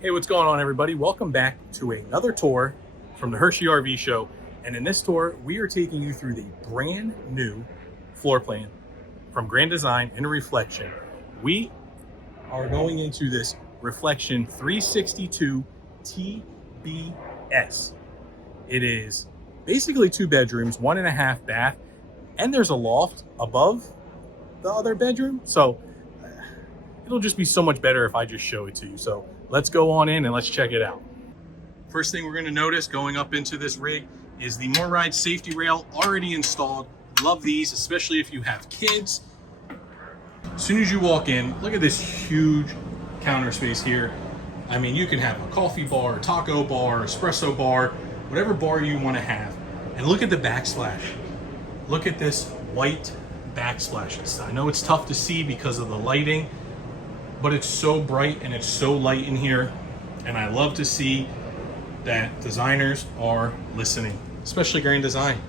Hey, what's going on, everybody? Welcome back to another tour from the Hershey RV Show. And in this tour, we are taking you through the brand new floor plan from Grand Design and Reflection. We are going into this Reflection 362 TBS. It is basically 2 bedrooms, 1.5 bath, and there's a loft above the other bedroom. So it'll just be so much better if I just show it to you. So let's go on in and let's check it out. First thing we're going to notice going up into this rig is the MorRyde safety rail already installed. Love these, especially if you have kids. As soon as you walk in, look at this huge counter space here. I mean, you can have a coffee bar, a taco bar, espresso bar, whatever bar you want to have. And look at the backsplash. Look at this white backsplash. I know it's tough to see because of the lighting, but it's so bright and it's so light in here. And I love to see that designers are listening, especially Grand Design.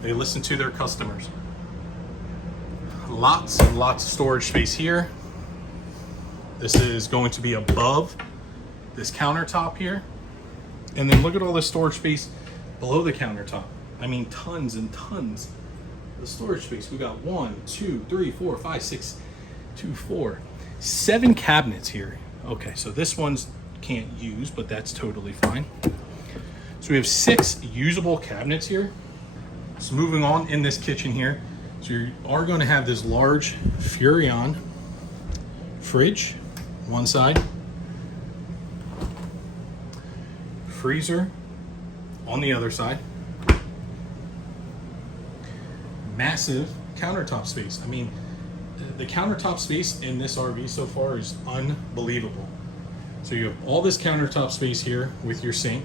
They listen to their customers. Lots and lots of storage space here. This is going to be above this countertop here. And then look at all the storage space below the countertop. I mean, tons and tons of storage space. We got 1, 2, 3, 4, 5, 6, 2, 4, 7 cabinets here. Okay, so this one's can't use, but that's totally fine. So we have 6 usable cabinets here. So moving on in this kitchen here, so you are going to have this large Furrion fridge, one side, freezer on the other side, massive countertop space. I mean, the countertop space in this RV so far is unbelievable. So you have all this countertop space here with your sink.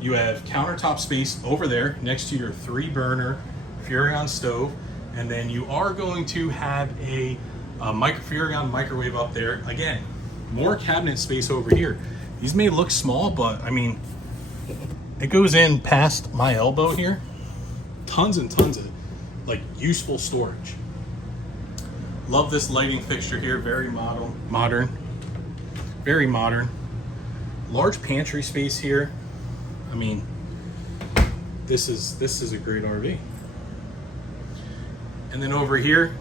You have countertop space over there next to your 3-burner Furrion stove. And then you are going to have a Furrion microwave up there. Again, more cabinet space over here. These may look small, but I mean, it goes in past my elbow here. Tons and tons of like useful storage. Love this lighting fixture here, very modern, very modern. Large pantry space here. I mean, this is a great RV. And then over here,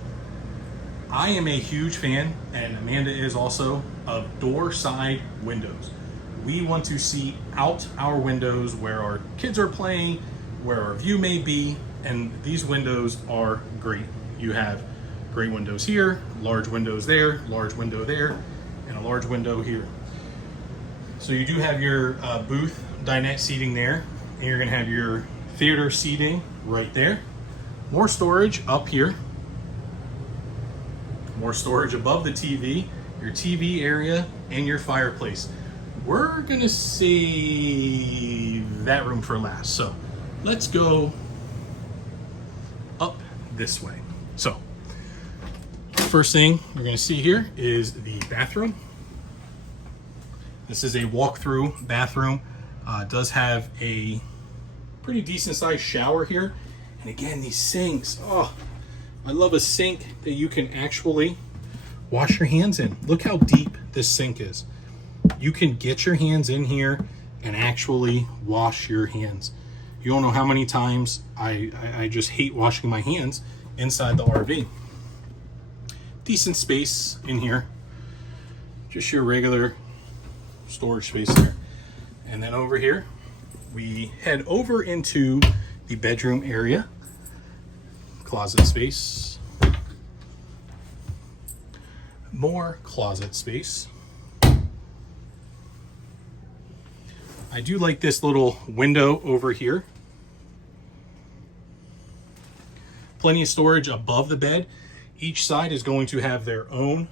I am a huge fan, and Amanda is also, of door side windows. We want to see out our windows where our kids are playing, where our view may be, and these windows are great. You have great windows here, large windows there, large window there, and a large window here. So you do have your booth dinette seating there, and you're gonna have your theater seating right there. More storage up here. More storage above the TV, your TV area, and your fireplace. We're gonna save that room for last. So let's go up this way. So first thing we're gonna see here is the bathroom. This is a walk-through bathroom. It does have a pretty decent sized shower here. And again, these sinks, oh, I love a sink that you can actually wash your hands in. Look how deep this sink is. You can get your hands in here and actually wash your hands. You don't know how many times I just hate washing my hands inside the RV. Decent space in here. Just your regular storage space there. And then over here, we head over into the bedroom area. Closet space. More closet space. I do like this little window over here. Plenty of storage above the bed. Each side is going to have their own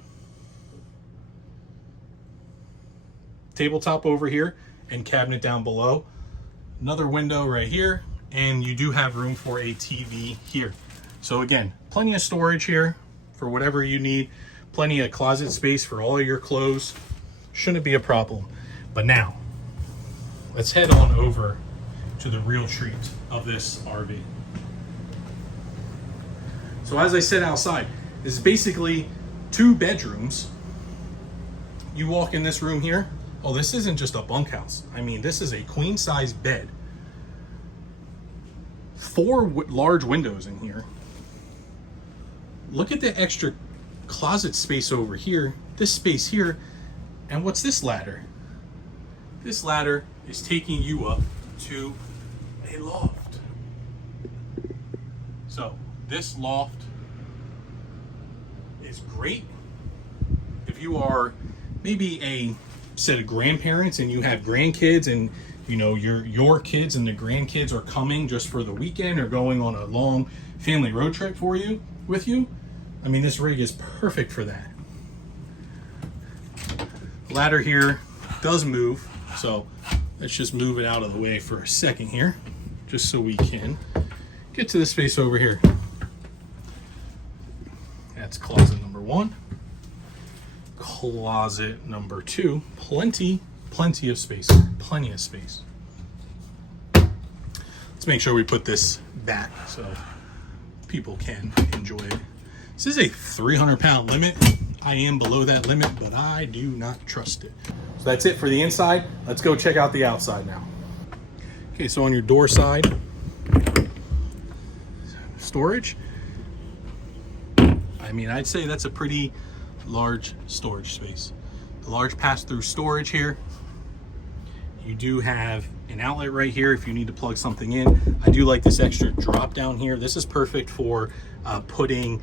tabletop over here and cabinet down below. Another window right here, and you do have room for a TV here. So again, plenty of storage here for whatever you need. Plenty of closet space for all of your clothes. Shouldn't be a problem. But now, let's head on over to the real treat of this RV. So as I said outside, this is basically 2 bedrooms. You walk in this room here, Oh, this isn't just a bunkhouse. I mean, this is a queen size bed. 4 large windows in here. Look at the extra closet space over here, this space here, and what's this ladder? This ladder is taking you up to a loft. So this loft is great if you are maybe a set of grandparents and you have grandkids, and you know your kids and the grandkids are coming just for the weekend or going on a long family road trip with you. I mean, this rig is perfect for that. Ladder here does move, so let's just move it out of the way for a second here, just so we can get to the space over here. That's closet number 1. Closet number 2, plenty of space, plenty of space. Let's make sure we put this back so people can enjoy it. This is a 300-pound limit. I am below that limit, but I do not trust it. So that's it for the inside. Let's go check out the outside now. Okay, so on your door side, storage. I mean, I'd say that's a pretty large storage space. The large pass-through storage here. You do have an outlet right here if you need to plug something in. I do like this extra drop down here. This is perfect for putting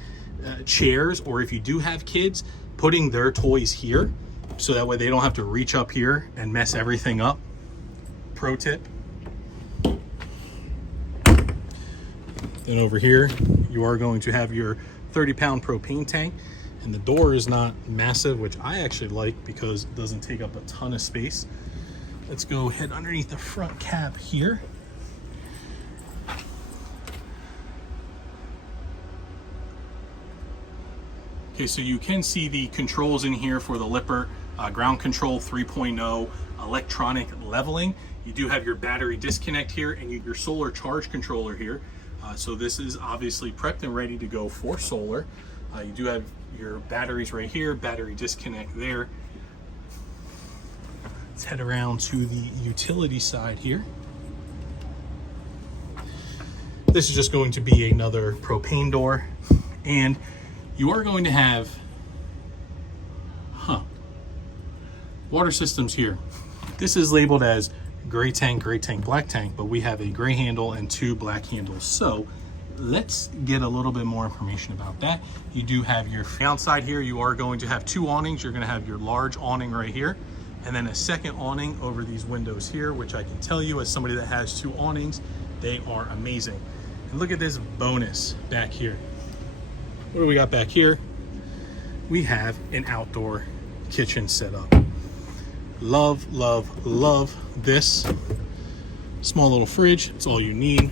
chairs, or if you do have kids, putting their toys here, so that way they don't have to reach up here and mess everything up. Pro tip. Then over here, you are going to have your 30-pound propane tank, and the door is not massive, which I actually like because it doesn't take up a ton of space. Let's go head underneath the front cap here. Okay, so you can see the controls in here for the Lipper, ground control 3.0, electronic leveling. You do have your battery disconnect here and your solar charge controller here. So this is obviously prepped and ready to go for solar. You do have your batteries right here, battery disconnect there. Let's head around to the utility side here. This is just going to be another propane door, and you are going to have water systems here. This is labeled as gray tank, black tank, but we have a gray handle and 2 black handles. So let's get a little bit more information about that. You do have your outside here. You are going to have 2 awnings. You're going to have your large awning right here, and then a second awning over these windows here, which I can tell you as somebody that has 2 awnings, they are amazing. And look at this bonus back here. What do we got back here? We have an outdoor kitchen setup. Love, love, love this. Small little fridge, it's all you need.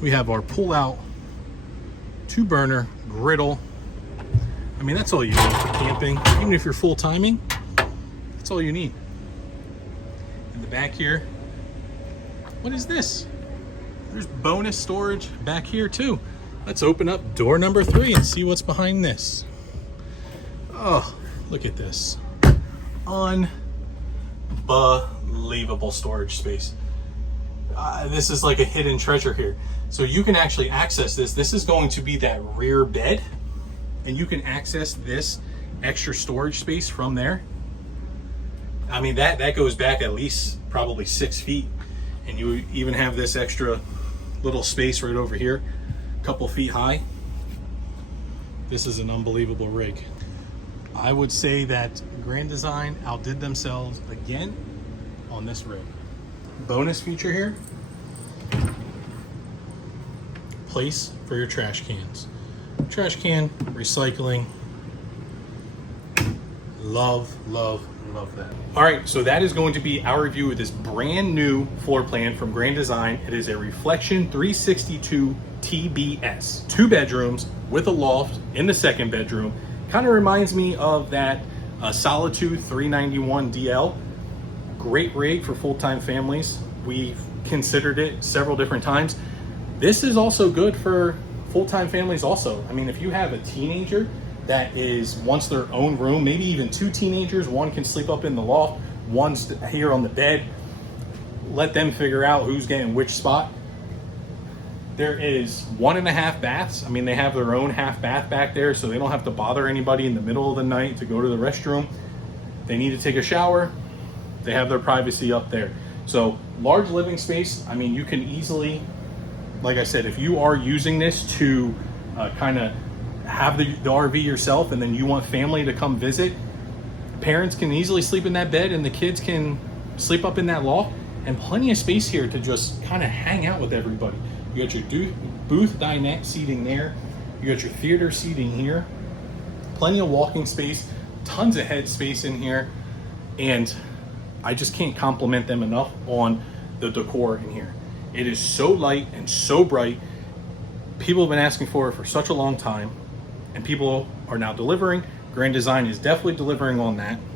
We have our pull-out 2-burner griddle. I mean, that's all you need for camping. Even if you're full-timing, that's all you need. In the back here, what is this? There's bonus storage back here too. Let's open up door number 3 and see what's behind this. Oh, look at this. Unbelievable storage space. This is like a hidden treasure here. So you can actually access this. This is going to be that rear bed, and you can access this extra storage space from there. I mean, that goes back at least probably 6 feet, and you even have this extra little space right over here, a couple feet high. This is an unbelievable rig. I would say that Grand Design outdid themselves again on this rig. Bonus feature here, place for your trash cans. Trash can, recycling. Love, love, love that. All right, so that is going to be our review of this brand new floor plan from Grand Design. It is a Reflection 362 TBS. 2 bedrooms with a loft in the 2nd bedroom. Kind of reminds me of that Solitude 391 DL. Great rig for full-time families. We've considered it several different times. This is also good for full-time families also. I mean, if you have a teenager that is once their own room, maybe even 2 teenagers. One can sleep up in the loft, one's here on the bed. Let them figure out who's getting which spot. There is 1.5 baths. I mean, they have their own half bath back there, so they don't have to bother anybody in the middle of the night to go to the restroom. They need to take a shower. They have their privacy up there. So large living space. I mean, you can easily, like I said, if you are using this to kind of have the RV yourself and then you want family to come visit, parents can easily sleep in that bed and the kids can sleep up in that loft, and plenty of space here to just kind of hang out with everybody. You got your booth dinette seating there. You got your theater seating here. Plenty of walking space, tons of head space in here. And I just can't compliment them enough on the decor in here. It is so light and so bright. People have been asking for it for such a long time, and people are now delivering. Grand Design is definitely delivering on that.